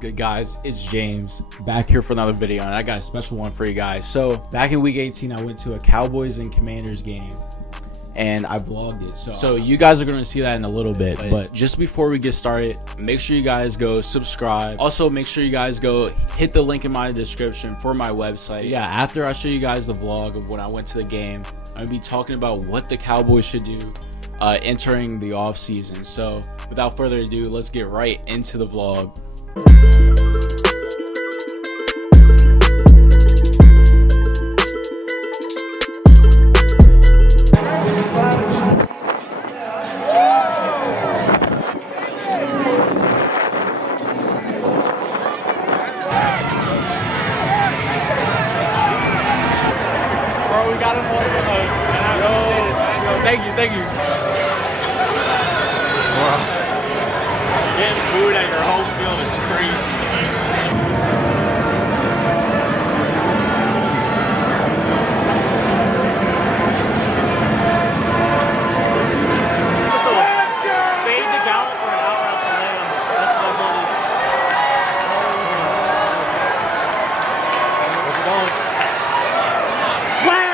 good, guys? It's James back here for another video, and I got a special one for you guys. So back in week 18, I went to a Cowboys and Commanders game, and I vlogged it. So you guys are going to see that in a little bit. But just before we get started, make sure you guys go subscribe. Also, make sure you guys go hit the link in my description for my website. Yeah, after I show you guys the vlog of when I went to the game, I'm going to be talking about what the Cowboys should do entering the off season. So without further ado, let's get right into the vlog. Bro, we got him on the post. Thank you. Getting booed at your home field is crazy. Fade the gallop for an hour out to land. That's my belief. What's going? Slam!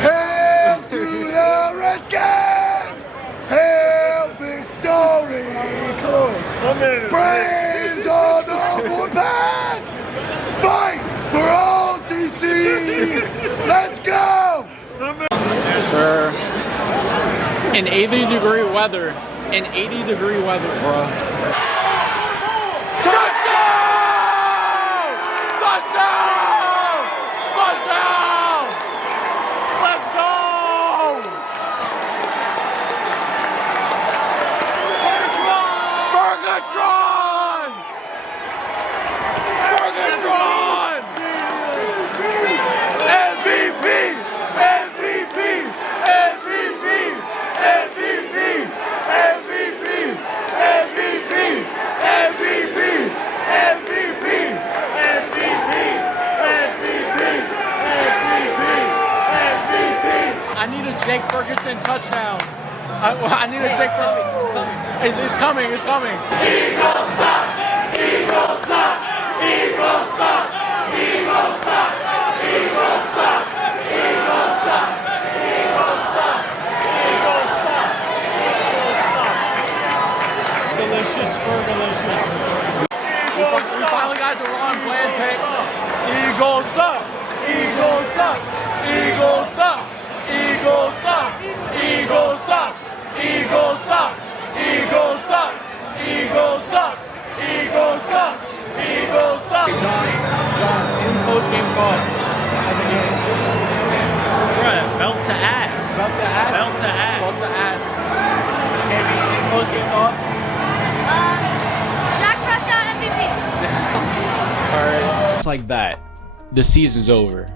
Hail to the Redskins! Hail victory! Brains on the woodpad! Fight for all DC! Let's go! Sir, in 80-degree weather, bro. I need a Jake Ferguson touchdown. I need a Jake Ferguson. It's coming. Eagles suck! Eagles suck! Eagles suck! Eagles suck! Eagles suck! Eagles suck! Eagles suck! Eagles suck! Delicious for delicious. We finally got the wrong plan pick. Eagles suck! Eagles suck! Eagles suck! Eagles suck! Eagles suck! Eagles suck! Eagles suck! Eagles suck! Eagles suck! Eagles suck! John, any post-game thoughts of the game? Bruh, belt to ass. Belt to ass? Belt to ass. Belt to ass. Any post-game thoughts? Dak Prescott MVP. Alright. It's like that. The season's over.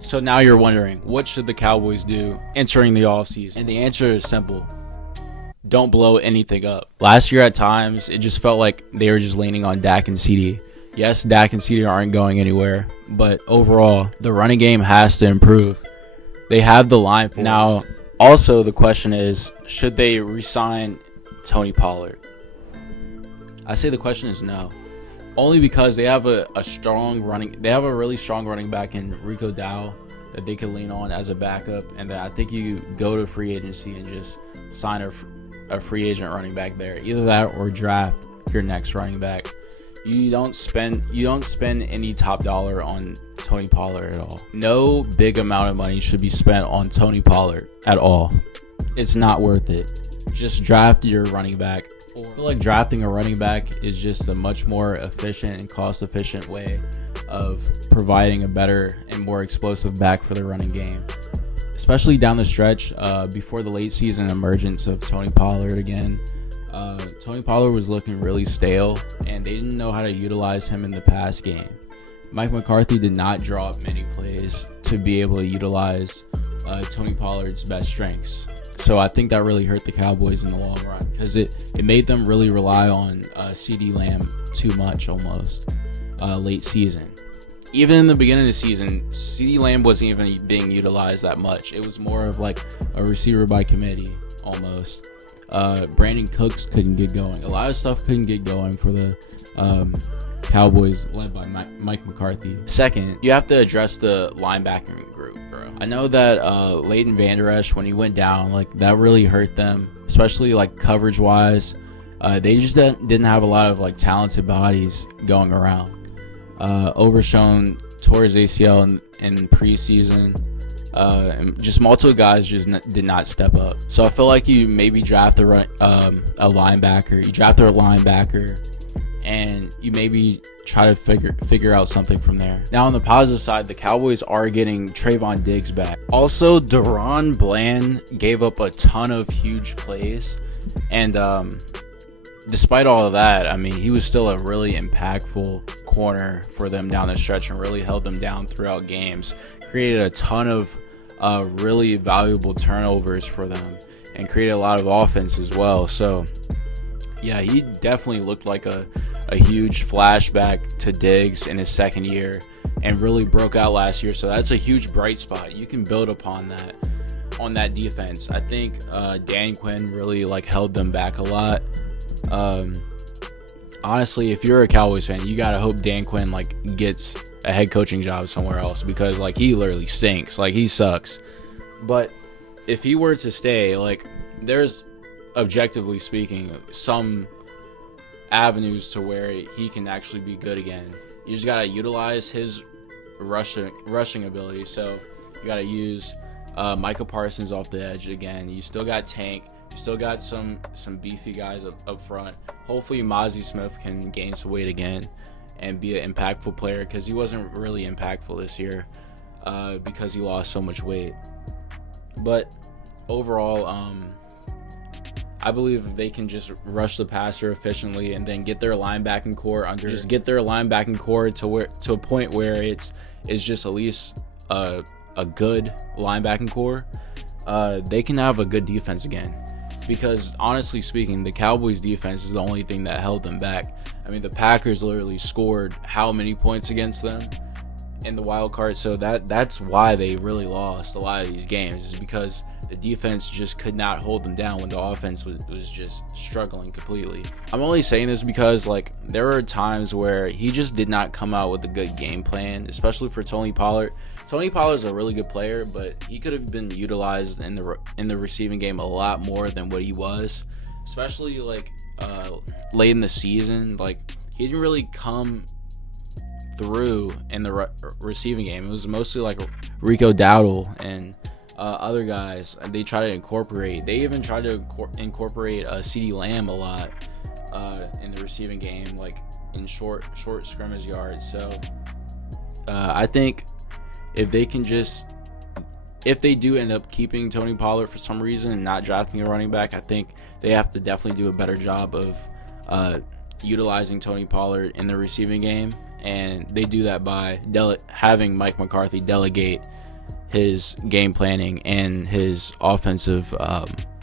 So now you're wondering, what should the Cowboys do entering the offseason? And the answer is simple. Don't blow anything up. Last year at times, it just felt like they were just leaning on Dak and CD. Yes, Dak and CD aren't going anywhere, but overall, the running game has to improve. They have the line for it. Now, also the question is, should they re-sign Tony Pollard? I say the question is no. Only because they have a really strong running back in Rico Dow that they could lean on as a backup, and that I think you go to free agency and just sign a free agent running back there. Either that or draft your next running back. You don't spend any top dollar on Tony Pollard at all. No big amount of money should be spent on Tony Pollard at all. It's not worth it. Just draft your running back. I feel like drafting a running back is just a much more efficient and cost-efficient way of providing a better and more explosive back for the running game. Especially down the stretch, before the late season emergence of Tony Pollard again. Tony Pollard was looking really stale, and they didn't know how to utilize him in the pass game. Mike McCarthy did not draw up many plays to be able to utilize Tony Pollard's best strengths. So I think that really hurt the Cowboys in the long run, because it made them really rely on CeeDee Lamb too much almost late season. even in the beginning of the season, CeeDee Lamb wasn't even being utilized that much. It was more of like a receiver by committee almost. Brandon Cooks couldn't get going. A lot of stuff couldn't get going for the Cowboys led by Mike McCarthy. Second, you have to address the linebacking group, bro. I know that Leighton Vander Esch, when he went down, like that really hurt them, especially like coverage wise. They just didn't have a lot of like talented bodies going around. Overshown tore his ACL in preseason. And just multiple guys just did not step up. So I feel like you maybe draft a linebacker. You draft a linebacker, and you maybe try to figure out something from there. Now on the positive side, the Cowboys are getting Trayvon Diggs back. Also, Deron Bland gave up a ton of huge plays, and despite all of that, I mean, he was still a really impactful corner for them down the stretch and really held them down throughout games. Created a ton of really valuable turnovers for them and created a lot of offense as well. So, yeah, he definitely looked like a huge flashback to Diggs in his second year and really broke out last year. So that's a huge bright spot. You can build upon that on that defense. I think Dan Quinn really like held them back a lot. Honestly, if you're a Cowboys fan, you gotta hope Dan Quinn like gets a head coaching job somewhere else, because like he literally stinks. Like he sucks. But if he were to stay, like there's, objectively speaking, some avenues to where he can actually be good again. You just gotta utilize his rushing ability. So you gotta use Micah Parsons off the edge again. You still got Tank. You still got some beefy guys up front. Hopefully Mozzie Smith can gain some weight again and be an impactful player, because he wasn't really impactful this year because he lost so much weight. But overall, I believe if they can just rush the passer efficiently and then get their linebacking core to a point where it's just at least a good linebacking core, they can have a good defense again. Because honestly speaking, the Cowboys defense is the only thing that held them back. I mean, the Packers literally scored how many points against them in the wild card? So that's why they really lost a lot of these games, is because the defense just could not hold them down when the offense was just struggling completely. I'm only saying this because like there were times where he just did not come out with a good game plan, especially for Tony Pollard. Tony Pollard's a really good player, but he could have been utilized in the receiving game a lot more than what he was, especially like late in the season. Like he didn't really come through in the receiving game. It was mostly like Rico Dowdle and other guys. They try to incorporate. They even tried to incorporate CeeDee Lamb a lot in the receiving game, like in short scrimmage yards. So I think if they do end up keeping Tony Pollard for some reason and not drafting a running back, I think they have to definitely do a better job of utilizing Tony Pollard in the receiving game. And they do that by having Mike McCarthy delegate his game planning and his offensive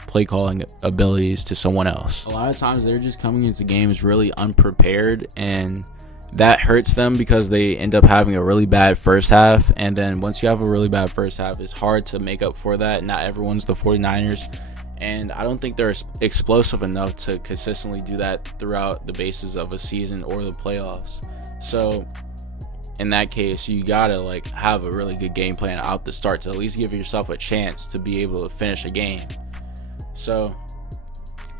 play calling abilities to someone else. A lot of times they're just coming into games really unprepared, and that hurts them because they end up having a really bad first half. And then once you have a really bad first half, it's hard to make up for that. Not everyone's the 49ers. And I don't think they're explosive enough to consistently do that throughout the basis of a season or the playoffs. So in that case, you gotta like have a really good game plan out the start to at least give yourself a chance to be able to finish a game. So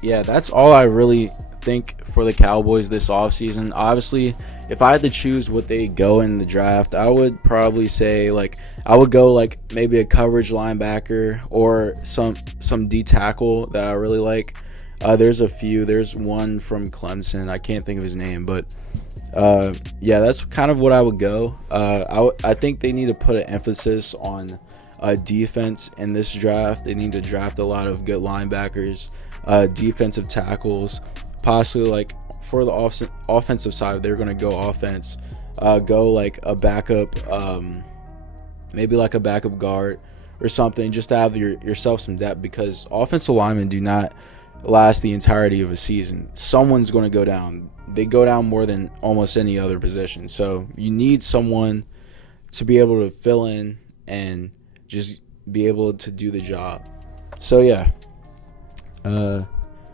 yeah, that's all I really think for the Cowboys this offseason. Obviously, if I had to choose what they go in the draft, I would probably say like I would go like maybe a coverage linebacker or some D tackle that I really like. There's a few. There's one from Clemson. I can't think of his name, but yeah, that's kind of what I would go. I think they need to put an emphasis on defense in this draft. They need to draft a lot of good linebackers, defensive tackles, possibly like for the offensive side. They're going to go offense, go like a backup, maybe like a backup guard or something, just to have yourself some depth, because offensive linemen do not last the entirety of a season. Someone's going to go down. They go down more than almost any other position. So you need someone to be able to fill in and just be able to do the job. So yeah,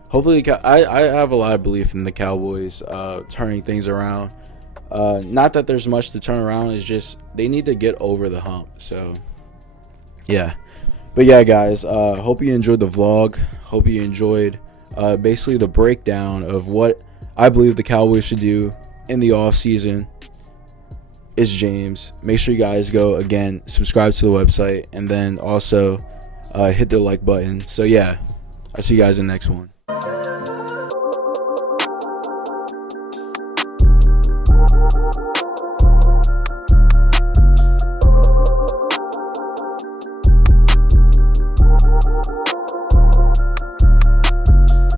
hopefully I have a lot of belief in the Cowboys turning things around. Not that there's much to turn around, it's just they need to get over the hump. So yeah, but yeah, guys, hope you enjoyed the vlog. Hope you enjoyed basically the breakdown of what I believe the Cowboys should do in the offseason. It's James. Make sure you guys go again, subscribe to the website, and then also hit the like button. So yeah, I'll see you guys in the next one.